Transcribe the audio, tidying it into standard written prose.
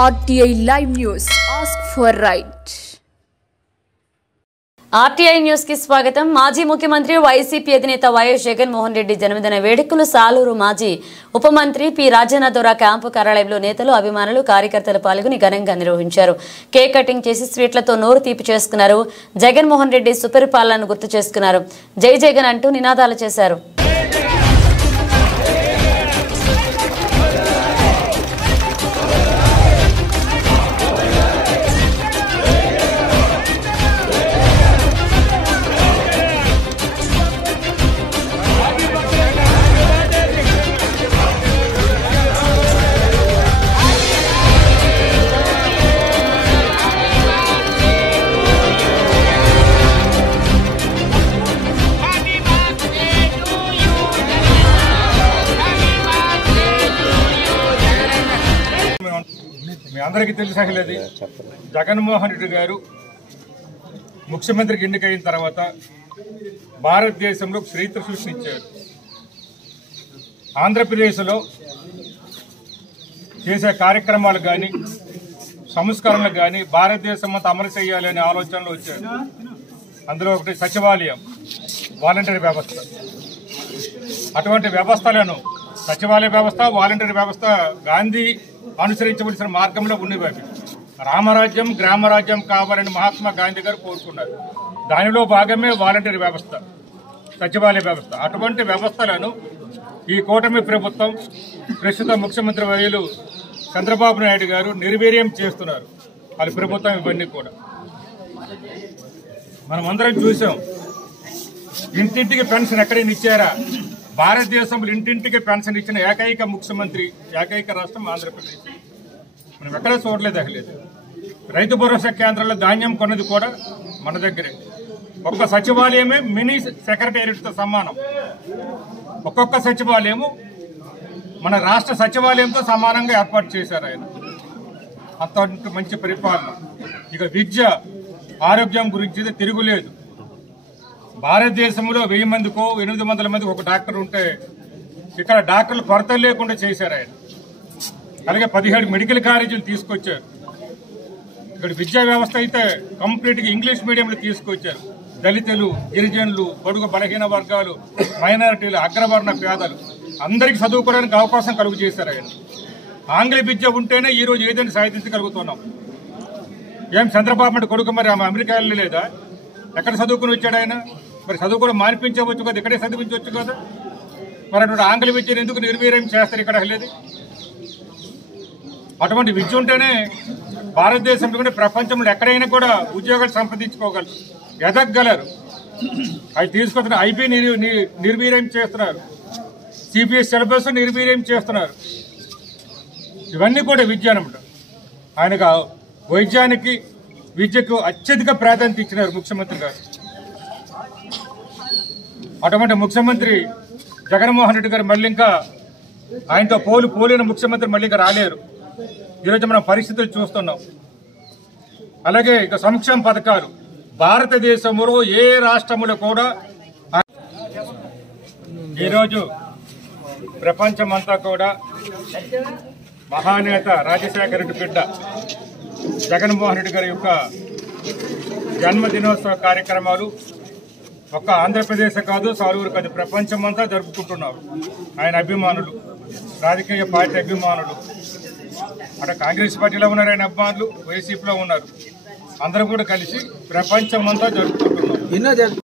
RTI Live News. Ask for right. RTI news కి స్వాగతం. మాజీ ముఖ్యమంత్రి వైసీపీ అధినేత వైఎస్ జగన్మోహన్ రెడ్డి జన్మదిన వేడుకలు సాలూరు మాజీ ఉప మంత్రి పి రాజన్నదొర క్యాంపు కార్యాలయంలో నేతలు, అభిమానులు, కార్యకర్తలు పాల్గొని ఘనంగా నిర్వహించారు. కేక్ కటింగ్ చేసి స్వీట్లతో నోరు తీపి చేసుకున్నారు. జగన్మోహన్ రెడ్డి సుపరిపాలనను గుర్తు చేసుకున్నారు. జై జగన్ అంటూ నినాదాలు చేశారు. మీ అందరికీ తెలిసలేదు, జగన్మోహన్ రెడ్డి గారు ముఖ్యమంత్రికి ఎన్నికైన తర్వాత భారతదేశంలో చరిత్ర సృష్టించారు. ఆంధ్రప్రదేశ్లో చేసే కార్యక్రమాలు కానీ, సంస్కరణలు కానీ భారతదేశం అంతా అమలు చేయాలనే ఆలోచనలు వచ్చారు. అందులో ఒకటి సచివాలయం, వాలంటరీ వ్యవస్థ. అటువంటి వ్యవస్థలను సచివాలయ వ్యవస్థ, వాలంటరీ వ్యవస్థ గాంధీ అనుసరించవలసిన మార్గంలో ఉండేవి. రామరాజ్యం, గ్రామరాజ్యం కావాలని మహాత్మా గాంధీ గారు కోరుకున్నారు. దానిలో భాగమే వాలంటరీ వ్యవస్థ, సచివాలయ వ్యవస్థ. అటువంటి వ్యవస్థలను ఈ కూటమి ప్రభుత్వం, ప్రస్తుత ముఖ్యమంత్రి వర్యులు చంద్రబాబు నాయుడు గారు నిర్వీర్యం చేస్తున్నారు. వాళ్ళ ప్రభుత్వం ఇవన్నీ కూడా మనం అందరం చూసాం. ఇంటింటికి పెన్షన్ ఎక్కడైనా ఇచ్చారా? భారతదేశంలో ఇంటింటికి పెన్షన్ ఇచ్చిన ఏకైక ముఖ్యమంత్రి, ఏకైక రాష్ట్రం ఆంధ్రప్రదేశ్. మనం ఎక్కడా చూడలేదు. అసలేదు రైతు భరోసా కేంద్రాల్లో ధాన్యం కొన్నది కూడా మన దగ్గరే. ఒక్క సచివాలయమే మినీ సెక్రటేరియట్తో సమానం. ఒక్కొక్క సచివాలయము మన రాష్ట్ర సచివాలయంతో సమానంగా ఏర్పాటు చేశారు ఆయన. అంత మంచి పరిపాలన. ఇక విద్య, ఆరోగ్యం గురించి తిరుగులేదు. భారతదేశంలో 1000 మందికో 800 మందికి ఒక డాక్టర్ ఉంటే ఇక్కడ డాక్టర్లు కొరత లేకుండా చేశారు ఆయన. అలాగే 17 మెడికల్ కాలేజీలు తీసుకొచ్చారు. ఇక్కడ విద్యా వ్యవస్థ అయితే కంప్లీట్గా ఇంగ్లీష్ మీడియంలో తీసుకొచ్చారు. దళితులు, గిరిజనులు, బడుగు బలహీన వర్గాలు, మైనారిటీలు, అగ్రవర్ణ పేదలు అందరికీ చదువుకోవడానికి అవకాశం కలుగు చేశారు ఆయన. ఆంగ్ల విద్య ఉంటేనే ఈ రోజు ఏదైనా సాధించగలుగుతున్నాం. ఏం చంద్రబాబు నాయుడు కొడుకు మరి అమెరికా లేదా? ఎక్కడ చదువుకుని వచ్చాడు ఆయన? మరి చదువు కూడా మానిపించవచ్చు కదా, ఇక్కడే చదివించవచ్చు కదా. మరి అటువంటి ఆంగ్ల విద్యను ఎందుకు నిర్వీర్యం చేస్తారు ఇక్కడ? లేదు. అటువంటి విద్య ఉంటేనే భారతదేశంలో కూడా ప్రపంచంలో ఎక్కడైనా కూడా ఉద్యోగాలు సంపాదించుకోగలరు, ఎదగలరు. అవి తీసుకొస్తున్న ఐపీ నిర్వీర్యం చేస్తున్నారు. సిబిఎస్ సిలబస్ నిర్వీర్యం చేస్తున్నారు. ఇవన్నీ కూడా విద్య అన్నమాట. ఆయనకు వైద్యానికి, విద్యకు అత్యధిక ప్రాధాన్యత ఇచ్చినారు ముఖ్యమంత్రి గారు. అటువంటి ముఖ్యమంత్రి జగన్మోహన్ రెడ్డి గారు మళ్ళీ ఇంకా ఆయనతో పోలిన ముఖ్యమంత్రి మళ్ళీ ఇంకా రాలేరు. ఈరోజు మనం పరిస్థితులు చూస్తున్నాం. అలాగే ఇక సంక్షేమ పథకాలు భారతదేశంలో ఏ రాష్ట్రంలో కూడా ఈరోజు ప్రపంచమంతా కూడా మహానేత రాజశేఖర రెడ్డి బిడ్డ జగన్మోహన్ రెడ్డి గారి యొక్క జన్మదినోత్సవ కార్యక్రమాలు ఒక్క ఆంధ్రప్రదేశ్ కాదు, సాలూరు కాదు, ప్రపంచమంతా జరుపుకుంటున్నారు. ఆయన అభిమానులు, రాజకీయ పార్టీ అభిమానులు, అక్కడ కాంగ్రెస్ పార్టీలో ఉన్నారు ఆయన అభిమానులు, వైసీపీలో ఉన్నారు. అందరూ కూడా కలిసి ప్రపంచమంతా జరుపుకుంటున్నారు.